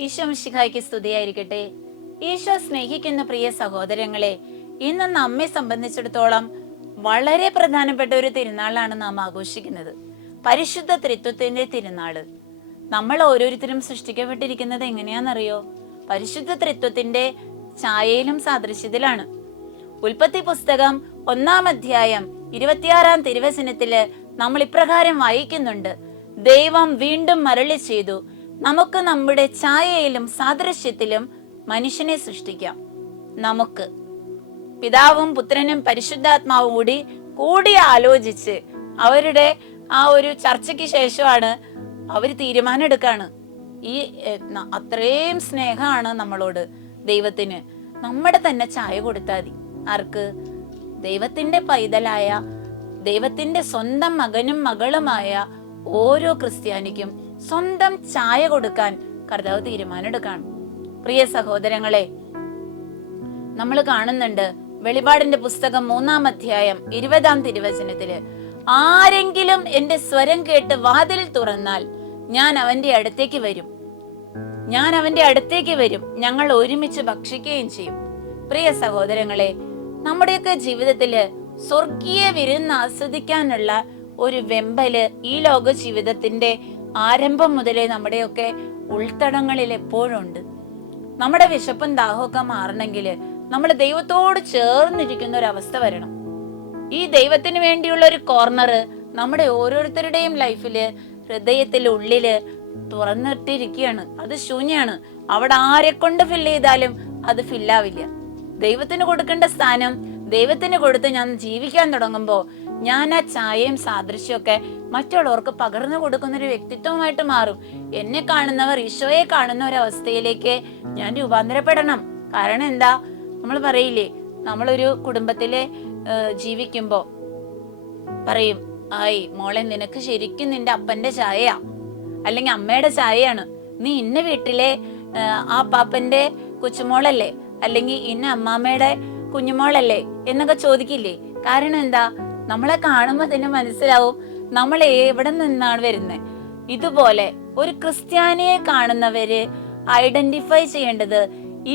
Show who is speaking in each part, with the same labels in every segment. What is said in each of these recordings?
Speaker 1: ഈശോ മിശിഹായ്ക്ക് സ്തുതിയായിരിക്കട്ടെ. ഈശോ സ്നേഹിക്കുന്ന പ്രിയ സഹോദരങ്ങളെ ഇന്ന് നമ്മെ സംബന്ധിച്ചിടത്തോളം വളരെ പ്രധാനപ്പെട്ട ഒരു തിരുനാളാണ് നാം ആഘോഷിക്കുന്നത്. പരിശുദ്ധ ത്രിത്വത്തിന്റെ തിരുനാൾ. നമ്മൾ ഓരോരുത്തരും സൃഷ്ടിക്കപ്പെട്ടിരിക്കുന്നത് എങ്ങനെയാണെന്നറിയോ? പരിശുദ്ധ ത്രിത്വത്തിന്റെ ഛായയിലും സാദൃശ്യത്തിലാണ്. ഉൽപ്പത്തി പുസ്തകം ഒന്നാം അധ്യായം ഇരുപത്തിയാറാം തിരുവചനത്തിൽ നമ്മൾ ഇപ്രകാരം വായിക്കുന്നുണ്ട്. ദൈവം വീണ്ടും മരളി ചെയ്തു നമുക്ക് നമ്മുടെ ഛായയിലും സാദൃശ്യത്തിലും മനുഷ്യനെ സൃഷ്ടിക്കാം. നമുക്ക്. പിതാവും പുത്രനും പരിശുദ്ധാത്മാവും കൂടി കൂടി ആലോചിച്ച് അവരുടെ ആ ഒരു ചർച്ചയ്ക്ക് ശേഷമാണ് അവർ തീരുമാനം എടുക്കാണ് ഈ അത്രയും സ്നേഹമാണ് നമ്മളോട് ദൈവത്തിന്. നമ്മുടെ തന്നെ ചായ കൊടുത്താൽ മതി. ആർക്ക്? ദൈവത്തിന്റെ പൈതലായ ദൈവത്തിന്റെ സ്വന്തം മകനും മകളുമായ ഓരോ ക്രിസ്ത്യാനിക്കും സ്വന്തം ചായ കൊടുക്കാൻ കർത്താവ് തീരുമാനമെടുക്കാണ് പ്രിയ സഹോദരങ്ങളെ നമ്മൾ കാണുന്നുണ്ട് വെളിപാടിന്റെ പുസ്തകം മൂന്നാം അധ്യായം ഇരുപതാം തിരുവചനത്തിൽ ആരെങ്കിലും എന്റെ സ്വരം കേട്ട് വാതിൽ തുറന്നാൽ ഞാൻ അവന്റെ അടുത്തേക്ക് വരും. ഞാൻ അവന്റെ അടുത്തേക്ക് വരും. ഞങ്ങൾ ഒരുമിച്ച് ഭക്ഷിക്കുകയും ചെയ്യും. പ്രിയ സഹോദരങ്ങളെ നമ്മുടെയൊക്കെ ജീവിതത്തിൽ സ്വർഗീയ വിരുന്ന് ആസ്വദിക്കാനുള്ള ഒരു വെമ്പൽ ഈ ലോക ജീവിതത്തിന്റെ ആരംഭം മുതലേ നമ്മുടെയൊക്കെ ഉൾത്തടങ്ങളിൽ എപ്പോഴും ഉണ്ട് നമ്മുടെ വിശപ്പും ദാഹമൊക്കെ മാറണമെങ്കിൽ നമ്മൾ ദൈവത്തോട് ചേർന്നിരിക്കുന്ന ഒരു അവസ്ഥ വരണം. ഈ ദൈവത്തിന് വേണ്ടിയുള്ള ഒരു കോർണർ നമ്മുടെ ഓരോരുത്തരുടെയും ലൈഫിൽ ഹൃദയത്തിൽ ഉള്ളിൽ തുറന്നിട്ടിരിക്കുകയാണ്. അത് ശൂന്യാണ് അവിടെ ആരെ കൊണ്ട് ഫില്ല് ചെയ്താലും അത് ഫില്ലാവില്ല ദൈവത്തിന് കൊടുക്കേണ്ട സ്ഥാനം ദൈവത്തിന് കൊടുത്ത് ഞാൻ ജീവിക്കാൻ തുടങ്ങുമ്പോ ഞാൻ ആ ചായയും സാദൃശ്യമൊക്കെ മറ്റുള്ളവർക്ക് പകർന്നു കൊടുക്കുന്ന ഒരു വ്യക്തിത്വമായിട്ട് മാറും. എന്നെ കാണുന്നവർ ഈശോയെ കാണുന്ന ഒരു അവസ്ഥയിലേക്ക് ഞാൻ രൂപാന്തരപ്പെടണം. കാരണം എന്താ? നമ്മൾ പറയില്ലേ? നമ്മളൊരു കുടുംബത്തിലെ ഏഹ്, ജീവിക്കുമ്പോ പറയും ആയി മോളെ നിനക്ക് ശരിക്കും നിന്റെ അപ്പന്റെ ചായയാ? അല്ലെങ്കിൽ അമ്മയുടെ ചായയാണ്. നീ ഇന്ന വീട്ടിലെ ആ പാപ്പന്റെ കൊച്ചുമോളല്ലേ? അല്ലെങ്കിൽ ഇന്ന അമ്മാമ്മയുടെ കുഞ്ഞുമോളല്ലേ? എന്നൊക്കെ ചോദിക്കില്ലേ? കാരണം എന്താ? നമ്മളെ കാണുമ്പോൾ തന്നെ മനസ്സിലാവും നമ്മൾ എവിടെ നിന്നാണ് വരുന്നത് ഇതുപോലെ ഒരു ക്രിസ്ത്യാനിയെ കാണുന്നവര് ഐഡന്റിഫൈ ചെയ്യേണ്ടത്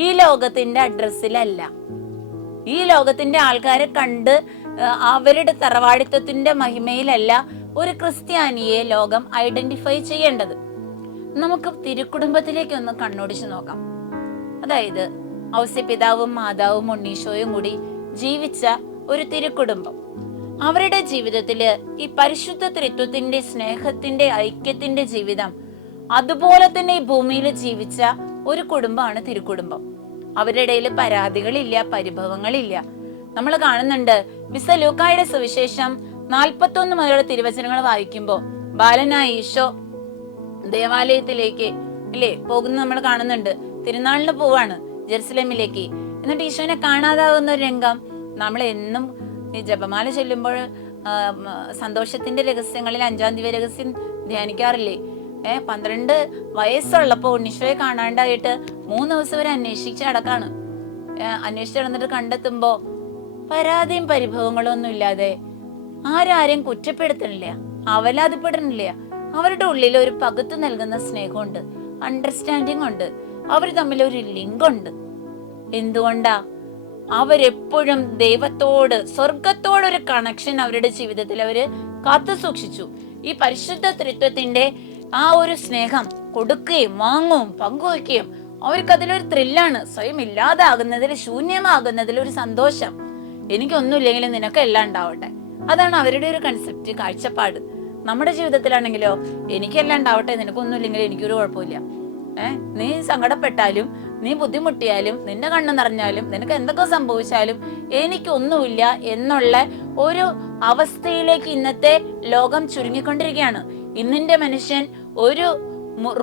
Speaker 1: ഈ ലോകത്തിന്റെ അഡ്രസ്സിലല്ല. ഈ ലോകത്തിന്റെ ആൾക്കാരെ കണ്ട് അവരുടെ തറവാടിത്വത്തിന്റെ മഹിമയിലല്ല ഒരു ക്രിസ്ത്യാനിയെ ലോകം ഐഡന്റിഫൈ ചെയ്യേണ്ടത്. നമുക്ക് തിരുക്കുടുംബത്തിലേക്ക് ഒന്ന് കണ്ണോടിച്ച് നോക്കാം. അതായത് ഔസ്യപിതാവും മാതാവും ഉണ്ണീശോയും കൂടി ജീവിച്ച ഒരു തിരുക്കുടുംബം. അവരുടെ ജീവിതത്തിൽ ഈ പരിശുദ്ധ ത്രിത്വത്തിന്റെ സ്നേഹത്തിന്റെ ഐക്യത്തിന്റെ ജീവിതം അതുപോലെ തന്നെ ഭൂമിയിൽ ജീവിച്ച ഒരു കുടുംബമാണ് തിരുക്കുടുംബം. അവരുടെ പരാതികളില്ല പരിഭവങ്ങളില്ല. നമ്മൾ കാണുന്നുണ്ട് വിസ ലൂക്കായുടെ സുവിശേഷം നാൽപ്പത്തി ഒന്ന് മുതലുള്ള തിരുവചനങ്ങൾ വായിക്കുമ്പോൾ ബാലനായ ഈശോ ദേവാലയത്തിലേക്ക് അല്ലേ പോകുന്നത് നമ്മൾ കാണുന്നുണ്ട്. തിരുനാളിന് പോവാണ് ജെറുസലേമിലേക്ക്. എന്നിട്ട് ഈശോനെ കാണാതാവുന്ന ഒരു രംഗം നമ്മൾ എന്നും ഈ ജപമാല ചൊല്ലുമ്പോൾ സന്തോഷത്തിന്റെ രഹസ്യങ്ങളിൽ അഞ്ചാം ദിവ്യ രഹസ്യം ധ്യാനിക്കാറില്ലേ? ഏഹ് പന്ത്രണ്ട് വയസ്സുള്ളപ്പോ ഉണ്ണിശോയെ കാണാണ്ടായിട്ട് മൂന്ന് ദിവസം വരെ അന്വേഷിച്ച് അടക്കാണ് അന്വേഷിച്ച് നടന്നിട്ട് കണ്ടെത്തുമ്പോ പരാതിയും പരിഭവങ്ങളും ഒന്നും ഇല്ലാതെ ആരാരെയും കുറ്റപ്പെടുത്തണില്ല. അവലാതിപ്പെടണില്ല. അവരുടെ ഉള്ളിൽ ഒരു പകുത്തു നൽകുന്ന സ്നേഹമുണ്ട് അണ്ടർസ്റ്റാൻഡിങ് ഉണ്ട്. അവർ തമ്മിൽ ഒരു ലിങ്ക് ഉണ്ട് എന്തുകൊണ്ടാ? അവരെപ്പോഴും ദൈവത്തോട് സ്വർഗത്തോടൊരു കണക്ഷൻ അവരുടെ ജീവിതത്തിൽ അവർ കാത്തു സൂക്ഷിച്ചു. ഈ പരിശുദ്ധ ത്രിത്വത്തിന്റെ ആ ഒരു സ്നേഹം കൊടുക്കുകയും വാങ്ങുകയും പങ്കുവയ്ക്കുകയും അവർക്ക് അതിലൊരു ത്രില്ലാണ് സ്വയം ഇല്ലാതാകുന്നതിൽ ശൂന്യമാകുന്നതിൽ ഒരു സന്തോഷം. എനിക്കൊന്നുമില്ലെങ്കിലും നിനക്ക് എല്ലാം ഉണ്ടാവട്ടെ. അതാണ് അവരുടെ ഒരു കൺസെപ്റ്റ് കാഴ്ചപ്പാട്. നമ്മുടെ ജീവിതത്തിലാണെങ്കിലോ എനിക്കെല്ലാം ഉണ്ടാവട്ടെ നിനക്കൊന്നുമില്ലെങ്കിലും എനിക്കൊരു കുഴപ്പമില്ല. ഏഹ് നീ സങ്കടപ്പെട്ടാലും നീ ബുദ്ധിമുട്ടിയാലും നിന്റെ കണ്ണ് നിറഞ്ഞാലും നിനക്ക് എന്തൊക്കെ സംഭവിച്ചാലും എനിക്കൊന്നുമില്ല എന്നുള്ള ഒരു അവസ്ഥയിലേക്ക് ഇന്നത്തെ ലോകം ചുരുങ്ങിക്കൊണ്ടിരിക്കുകയാണ്. ഇന്നിന്റെ മനുഷ്യൻ ഒരു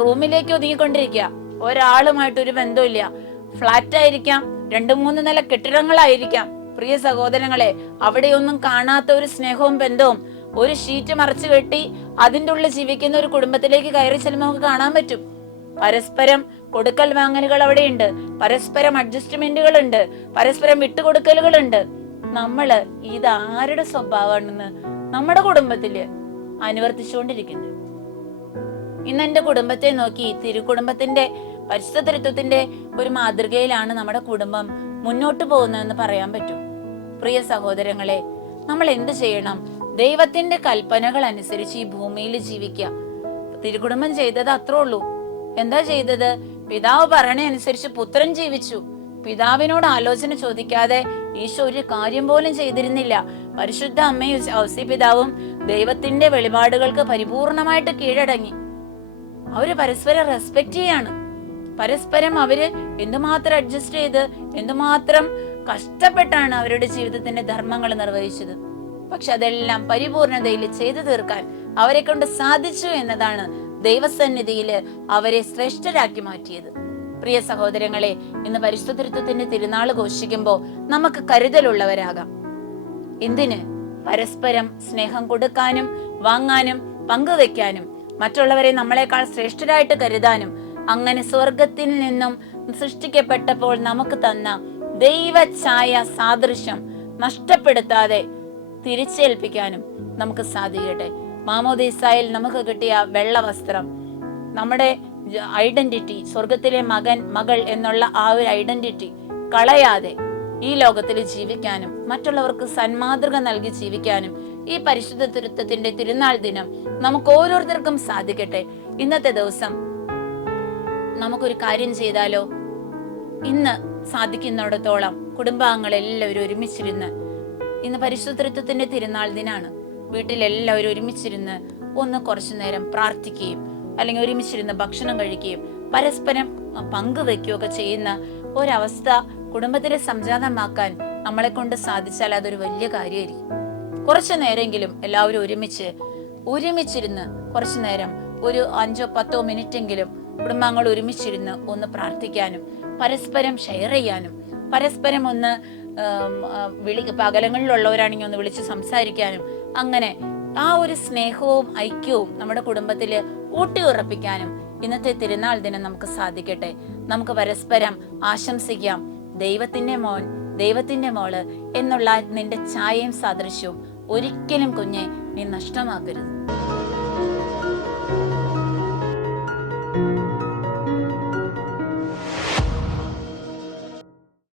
Speaker 1: റൂമിലേക്ക് ഒതുങ്ങിക്കൊണ്ടിരിക്കുക. ഒരാളുമായിട്ട് ഒരു ബന്ധമില്ല ഫ്ലാറ്റ് ആയിരിക്കാം രണ്ടു മൂന്ന് നില കെട്ടിടങ്ങളായിരിക്കാം. പ്രിയ സഹോദരങ്ങളെ അവിടെയൊന്നും കാണാത്ത ഒരു സ്നേഹവും ബന്ധവും ഒരു ഷീറ്റ് മറച്ചു കെട്ടി അതിന്റെ ഉള്ളിൽ ജീവിക്കുന്ന ഒരു കുടുംബത്തിലേക്ക് കയറി ചെല്ലുമ്പോൾ നമുക്ക് കാണാൻ പറ്റും. പരസ്പരം കൊടുക്കൽ വാങ്ങലുകൾ അവിടെയുണ്ട്. പരസ്പരം അഡ്ജസ്റ്റ്മെന്റുകൾ ഉണ്ട് പരസ്പരം വിട്ടുകൊടുക്കലുകൾ ഉണ്ട് നമ്മൾ ഇത് ആരുടെ സ്വഭാവമാണെന്ന് നമ്മുടെ കുടുംബത്തിൽ അനുവർത്തിച്ചുകൊണ്ടിരിക്കുന്നത് ഇന്ന് എന്റെ കുടുംബത്തെ നോക്കി തിരുക്കുടുംബത്തിന്റെ പരിശുദ്ധ ഒരു മാതൃകയിലാണ് നമ്മുടെ കുടുംബം മുന്നോട്ട് പോകുന്നതെന്ന് പറയാൻ പറ്റും. പ്രിയ സഹോദരങ്ങളെ നമ്മൾ എന്ത് ചെയ്യണം? ദൈവത്തിന്റെ കൽപ്പനകൾ അനുസരിച്ച് ഈ ഭൂമിയിൽ ജീവിക്കുക. തിരുകുടുംബം ചെയ്തത് അത്രേ ഉള്ളൂ. എന്താ ചെയ്തത്? പിതാവ് പറയണ അനുസരിച്ച് പുത്രൻ ജീവിച്ചു. പിതാവിനോട് ആലോചന ചോദിക്കാതെ ഈശോ ഒരു കാര്യം പോലും ചെയ്തിരുന്നില്ല. പരിശുദ്ധ അമ്മയും ഔസി പിതാവും ദൈവത്തിന്റെ വെളിപാടുകൾക്ക് പരിപൂർണമായിട്ട് കീഴടങ്ങി. അവർ പരസ്പരം റെസ്പെക്ട് ചെയ്യാണ്. പരസ്പരം അവർ എന്തുമാത്രം അഡ്ജസ്റ്റ് ചെയ്ത് എന്തുമാത്രം കഷ്ടപ്പെട്ടാണ് അവരുടെ ജീവിതത്തിന്റെ ധർമ്മങ്ങൾ നിർവഹിച്ചത്. പക്ഷെ അതെല്ലാം പരിപൂർണതയിൽ ചെയ്തു തീർക്കാൻ അവരെ കൊണ്ട് സാധിച്ചു എന്നതാണ് ദൈവസന്നിധിയിൽ അവരെ ശ്രേഷ്ഠരാക്കി മാറ്റിയത്. പ്രിയ സഹോദരങ്ങളെ ഇന്ന് പരിശുദ്ധത്വത്തിന്റെ തിരുനാൾ ഘോഷിക്കുമ്പോൾ നമുക്ക് കരുതലുള്ളവരാകാം. എന്തിന്? പരസ്പരം സ്നേഹം കൊടുക്കാനും വാങ്ങാനും പങ്കുവെക്കാനും മറ്റുള്ളവരെ നമ്മളെക്കാൾ ശ്രേഷ്ഠരായിട്ട് കരുതാനും അങ്ങനെ സ്വർഗത്തിൽ നിന്നും സൃഷ്ടിക്കപ്പെട്ടപ്പോൾ നമുക്ക് തന്ന ദൈവ ഛായ സാദൃശ്യം നഷ്ടപ്പെടുത്താതെ തിരിച്ചേൽപ്പിക്കാനും നമുക്ക് സാധിക്കട്ടെ. മാമോദീസായിൽ നമുക്ക് കിട്ടിയ വെള്ള വസ്ത്രം നമ്മുടെ ഐഡന്റിറ്റി സ്വർഗത്തിലെ മകൻ മകൾ എന്നുള്ള ആ ഒരു ഐഡന്റിറ്റി കളയാതെ ഈ ലോകത്തിൽ ജീവിക്കാനും മറ്റുള്ളവർക്ക് സന്മാതൃക നൽകി ജീവിക്കാനും ഈ പരിശുദ്ധ തിരുത്തത്തിന്റെ തിരുനാൾ ദിനം നമുക്ക് ഓരോരുത്തർക്കും സാധിക്കട്ടെ. ഇന്നത്തെ ദിവസം നമുക്കൊരു കാര്യം ചെയ്താലോ? ഇന്ന് സാധിക്കുന്നിടത്തോളം കുടുംബാംഗങ്ങൾ എല്ലാവരും ഒരുമിച്ചിരുന്ന് ഇന്ന് പരിശുദ്ധ തിരുത്തത്തിന്റെ തിരുനാൾ ദിനാണ്. വീട്ടിലെല്ലാവരും ഒരുമിച്ചിരുന്ന് ഒന്ന് കുറച്ചു നേരം പ്രാർത്ഥിക്കുകയും അല്ലെങ്കിൽ ഒരുമിച്ചിരുന്ന് ഭക്ഷണം കഴിക്കുകയും പരസ്പരം പങ്കുവെക്കുകയൊക്കെ ചെയ്യുന്ന ഒരവസ്ഥ കുടുംബത്തിലെ സംജാതമാക്കാൻ നമ്മളെ കൊണ്ട് സാധിച്ചാൽ അതൊരു വലിയ കാര്യമായിരിക്കും. കുറച്ചു നേരമെങ്കിലും എല്ലാവരും ഒരുമിച്ച് ഒരുമിച്ചിരുന്ന് കുറച്ചു നേരം ഒരു അഞ്ചോ പത്തോ മിനിറ്റെങ്കിലും കുടുംബാംഗങ്ങൾ ഒരുമിച്ചിരുന്ന് ഒന്ന് പ്രാർത്ഥിക്കാനും പരസ്പരം ഷെയർ ചെയ്യാനും പരസ്പരം ഒന്ന് വിളി പകലങ്ങളിലുള്ളവരാണെങ്കിൽ ഒന്ന് വിളിച്ച് സംസാരിക്കാനും അങ്ങനെ ആ ഒരു സ്നേഹവും ഐക്യവും നമ്മുടെ കുടുംബത്തിൽ ഊട്ടിയുറപ്പിക്കാനും ഇന്നത്തെ തിരുനാൾ ദിനം നമുക്ക് സാധിക്കട്ടെ. നമുക്ക് പരസ്പരം ആശംസിക്കാം. ദൈവത്തിന്റെ മോൻ ദൈവത്തിന്റെ മോൾ എന്നുള്ള നിന്റെ ഛായയും സാദൃശ്യവും ഒരിക്കലും കുഞ്ഞെ നീ നഷ്ടമാക്കരുത്.